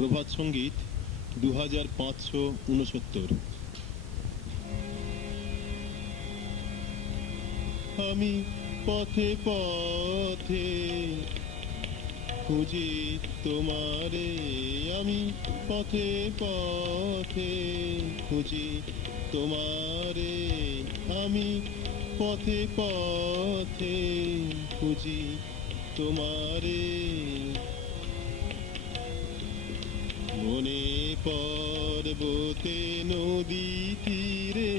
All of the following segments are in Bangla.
প্রভাত সঙ্গীত 2569। আমি পথে পথে খুঁজি তোমারে, আমি পথে পথে খুঁজি তোমারে, আমি পথে পথে খুঁজি তোমারে। বনে পর্বতে নদী তীরে,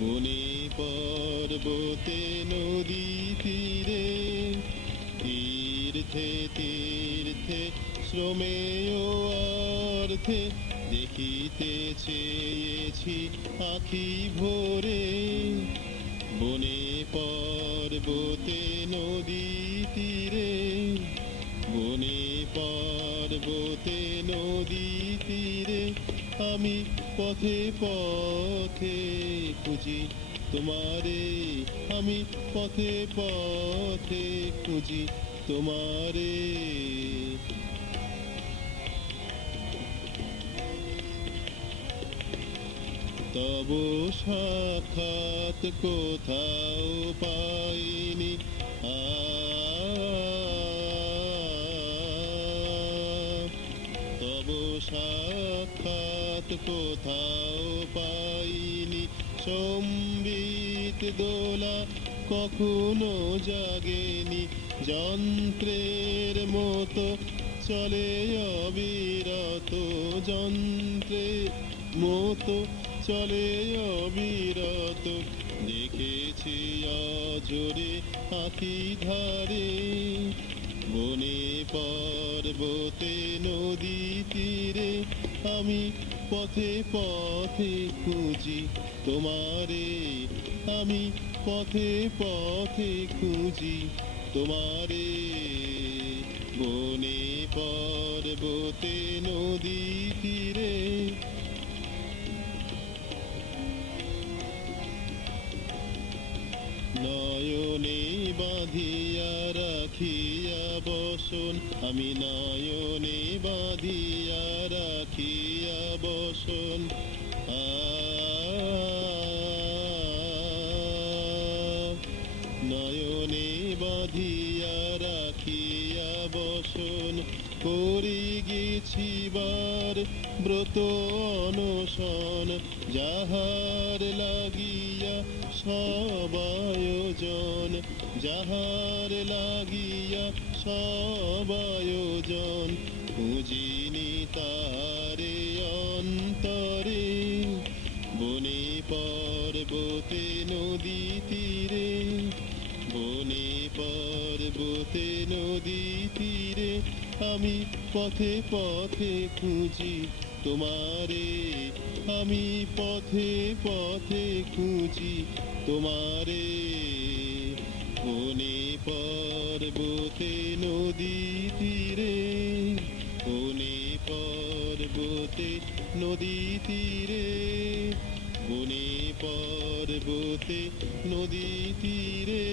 বনে পর্বতে নদী তীরে, তীর্থে তীর্থে শ্রমেয় অর্থে দেখিতে চেয়েছি আখি ভরে। বনে পর্বতে নদী তীরে, বনে পর্বতে নদী তীরে, আমি পথে পথে খুঁজি তোমারে, আমি পথে পথে খুঁজি তোমারে। তব সাক্ষাৎ কোথাও পাইনি, তব সাক্ষাৎ কোথাও পাইনি। সম্বিত দোলা কখনো জাগেনি, যন্ত্রের মতো চলে অবিরত, যন্ত্রের মতো চলে অবিরত। দেখেছি অজরে আখি ধারে, বনে পর্বতে নদী তীরে, আমি পথে পথে খুঁজি তোমারে, আমি পথে পথে খুঁজি তোমারে। বনে পর্বতে নদী তীরে, নয়নে বাঁধিয়া রাখিয়া বসন, আমি নয়নে বাঁধিয়া রাখিয়া বসন। নয়নে বাঁধিয়া রাখিয়া বসন, করি গেছিবার ব্রত অনশন, যাহার লাগিয়া সব আয়োজন, যাহার লাগিয়া সব আয়োজন। খুঁজিনি তারে অন্তরে, বনে পর্বতে নদী তীরে, বনে পর্বতে নদী তীরে, আমি পথে পথে খুঁজি তোমারে, আমি পথে পথে খুঁজি তোমারে। বনে পর্বতে নদী তীরে, বনে পর্বতে নদী তীরে, বনে পর্বতে নদী তীরে।